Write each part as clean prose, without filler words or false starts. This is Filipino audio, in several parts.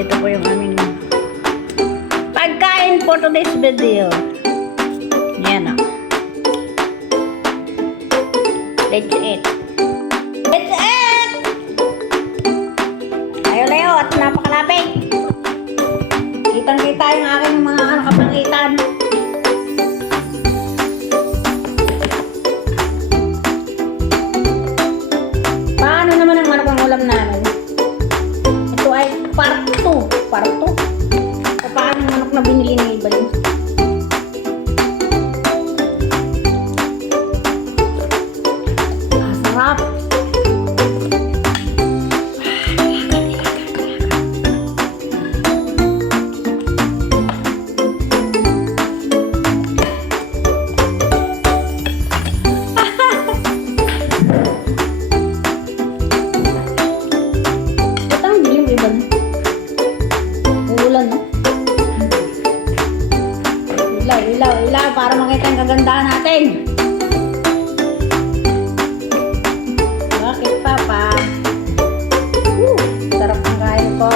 ito po yung aming pagkain for today's video. Yan o. Let's eat. Let's eat! Layo-layo at napakalapit. Kitang-kita yung aking mga kapangitan. Paano naman ang manok ang ulam namin? Ito ay part 2. Part 2? Paano ang manok na binili ni Ibalin? Sarap! Ilaw para makita ang kagandahan natin. Bakit, Papa? Sarap ang kain ko.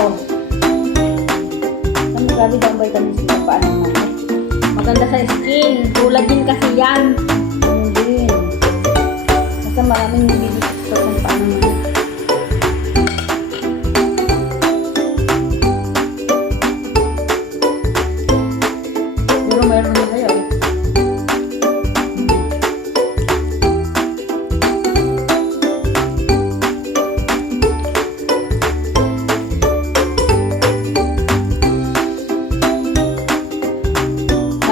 Ang grabe daw ang vitamins na paano naman. Maganda sa skin. Tulad din kasi yan. Din. Basta maraming nabibigit ko kung paano naman.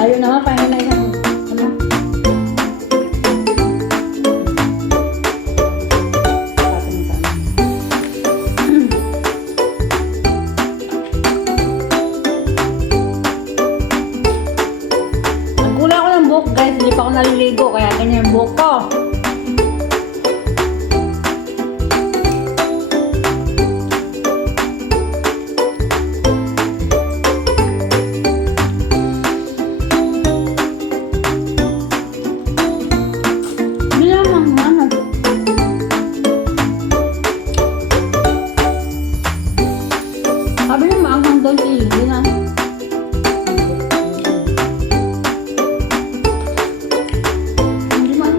Ayaw naman, pahinga na isang ano? Nagkulay ako ng buhok guys, hindi pa ako naliligo kaya ganyan yung buhok ko. Sabi niya maanghang doon si Hindi na. Hindi man.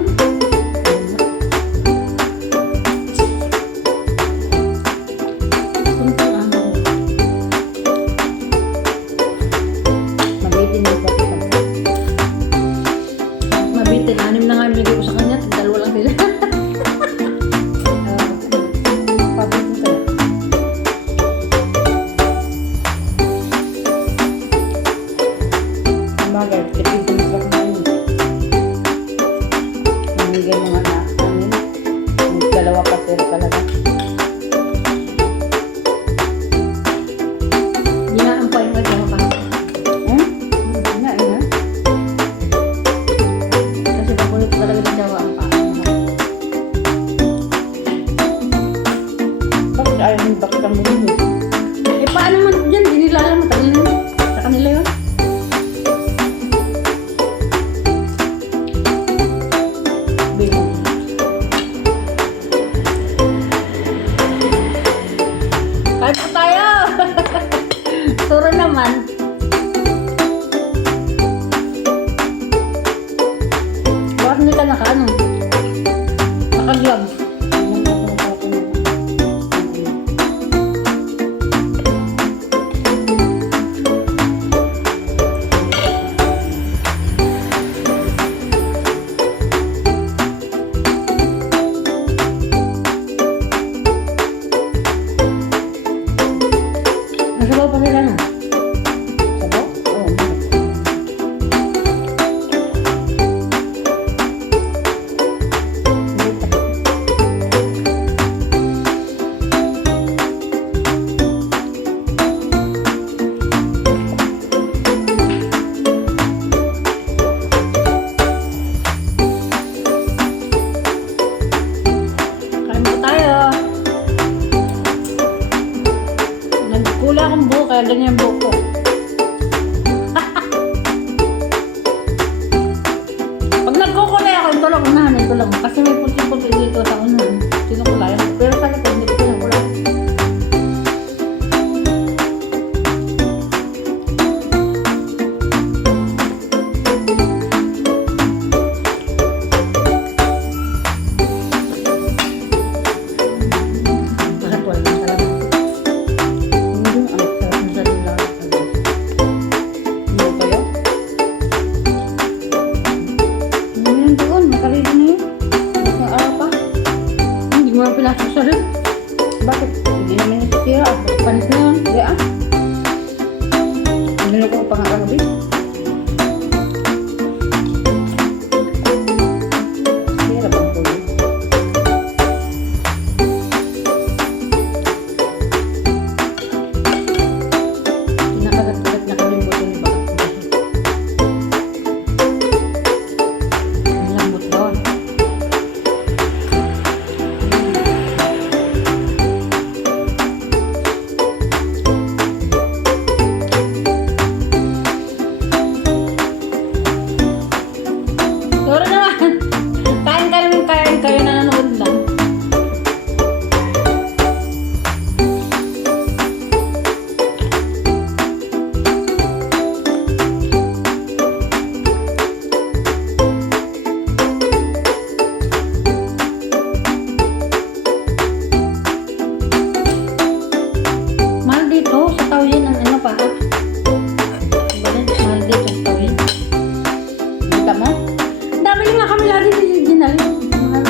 Mabitin yung pati. Mabitin. 6 na nga yung bigay ko sa kanya. 2 lang sila. Bagay, tipid din sa kanya. Namigay mga anak namin. Dalawa pa pero talaga. Hinaan pa yung magyawa pa. Hinaan. Kasi pakulit talaga ng jawa ang pa. Bakit ayaw mo bakit ang muli? Eh paano man dyan? Dinilala mo tagal na. Sa kanila yun. Kain po tayo! Turo naman. Bakit hindi ka naka-ano? Naka-gloves. Nasabaw pa sila na? Sabaw? Oo. Kain po tayo. Nagkula akong buhok kaya ganyan yung buhok ko. Pag nagkukulay ako, ito lang unahan, ito lang. Kasi may puti-puti dito sa unahan. Sinukulayan. Pero sa likod, hindi ko pinakulay. Panis na yun. Hindi ah. Binuko ko pa nga kagabi. Hirap ang tuloy. Kinakagat-kagat na kami yung buto ni Bakit. Ang lambot doon. Siguro naman, kain kayo nanonood lang. Mahal dito sa Taoyuan ang ano pa ha? Mahal dito sa Taoyuan. Kita mo? Ang dami rin nga kami lagi ni Ginal. Mahal.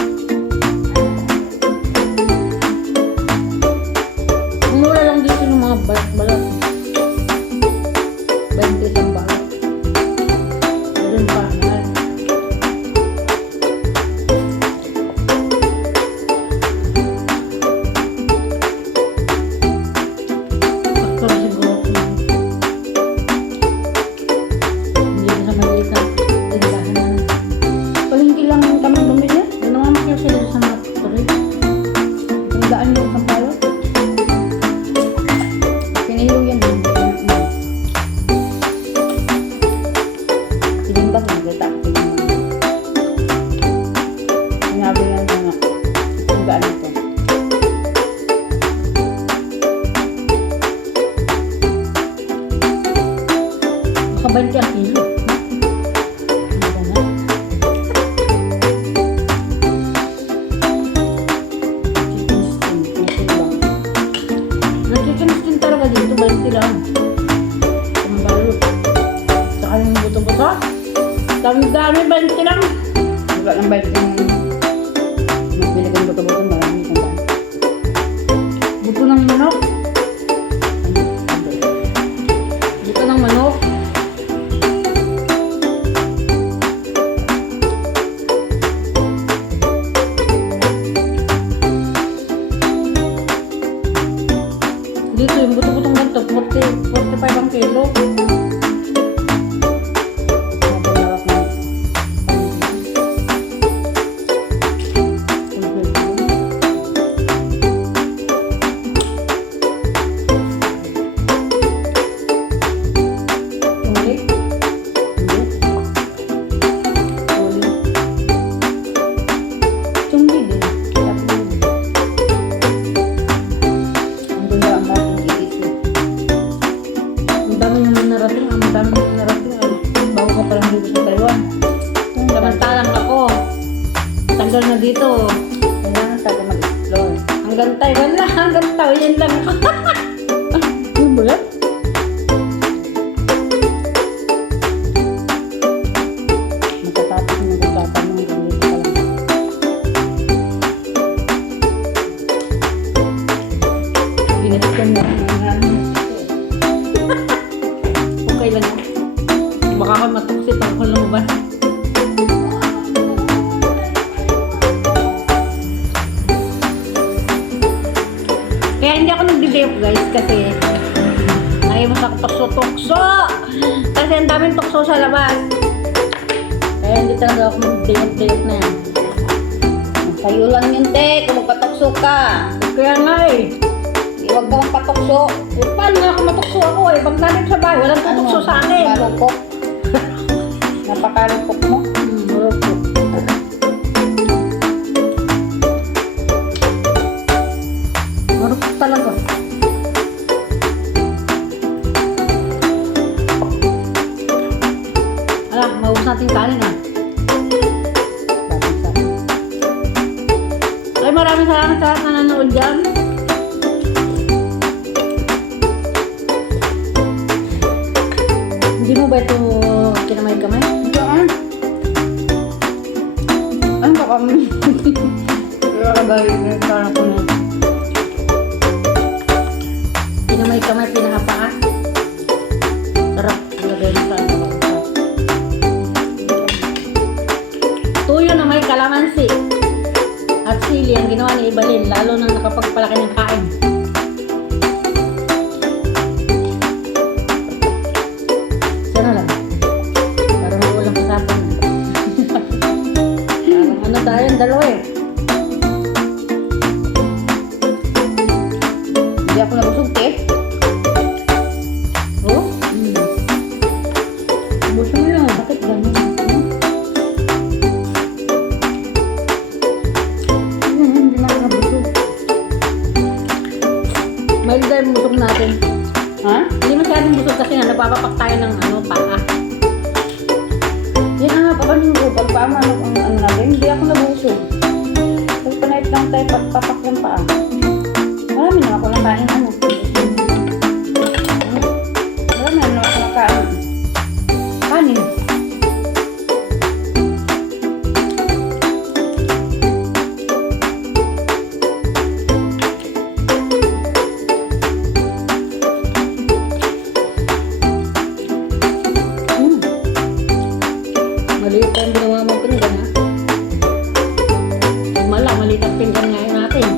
Ang mura lang dito ng mga balat-balat. 20 isang balat. Doon pa, mahal. Faktor siguro. Hindi na sa maliit na tindahan na. Palingki lang kami bumili. Ano nga makya sila sa mga factory? Tandaan mo ang palo. Pinilo yan. Tinimbang na kita. Sinabi lang na nga. Tandaan ito. Makabalik ang kilo. Ano na? Chicken skin, 20 lang. Chicken skin talaga dito, 20 lang. Ang balot. Saka yung buto-buto. Dami-dami, 20 lang. Wala lang ba yung magbili kang buto-buto, marami tandaan. Buto ng manok. Buto ng manok. Dito yung buto-butong ganito, 45 ang kilo. Mabalawak na. Uli. Tumbi din. Ang ganda ang dating iisip. Ang dami naman narating, ang dami naman narating. Bago ka pa lang dito sa Taiwan. Samantalang ako, tagal na dito. Kailangan tayo mag-explore. Hanggang Taiwan lang, hanggang Taoyuan lang ako. Ano ba yan? Matatapos mo magtatanong kung dito ka lang. Ginastan mo ang ano. Okay lang yan. Baka ako matuksit pag ako lumabas. Kaya hindi ako nagdi-date guys kasi ayaw mo sa tukso-tukso. Kasi ang daming tukso sa labas. Kaya hindi talaga ako mag-date na yan. Sa'yo lang yun, te. Kung magpatukso ka. Kaya nga eh. Huwag ka magpatukso. Eh, paano nga ako matukso ako eh? Pag natin sa bahay, walang tutukso sa akin. Marupok. Napakarupok mo. Marupok. Marupok talaga. Ala, maubos natin kanin ah. Bakit sa Ay, maraming salamat sa lahat na nanonood dyan. Hindi mo ba ito kinamay-kamay? Diyan. Ano ba kami? Ilalagay. Parang ko na. na may kamay pinakapaa. Sarap. Ilagay mo sa ano. Tuyo na may kalamansi at sili ang ginawa ni Ibalin, lalo nang nakapagpalaki ng kain. Sana lang. Para mawalang usapan. Parang ano tayo, dalawa eh. Hindi ako nabusog, te. Oh? Busog mo lang. Bakit ganun? Hindi na ako nabusog. Mild na yung busog natin. Ha? Hindi masyadong busog kasi nga napapapak tayo ng ano, paa. Yan nga, papanin ko. Pagpamanok ang ano natin, hindi ako nabusog. Pagpanayot lang tayo, pagpapak ng paa. Marami na ako nakain ano. Marami na ako nakain. Kanin. Maliit ang ginawa mo pinggan ha. Maliit ang pinggan ngayon natin.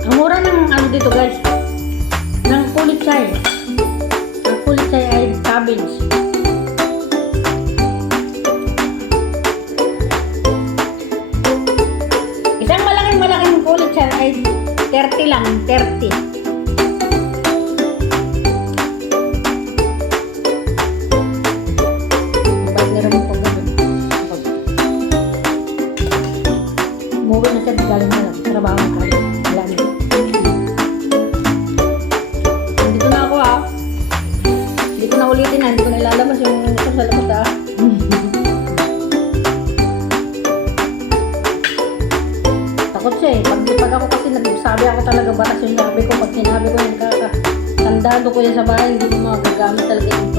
Ang mura ng ano dito guys, ng kulichay. Ang kulichay ay cabbage. Isang malaking kulichay ay 30 lang, 30. Ba't meron mo pag gano'n? Umuwi na siya, galing na lang. Trabaho na kami. Wala na. Nandito na ako ha. Hindi ko na ulitin ha. Hindi ko na ilalabas yung motor sa labas ha. Takot siya eh. Pag ako kasi nagsabi ako talaga batas yung sabi ko. Pag sinabi ko yung tandado ko yan sa bahay, hindi mo magagamit talaga yung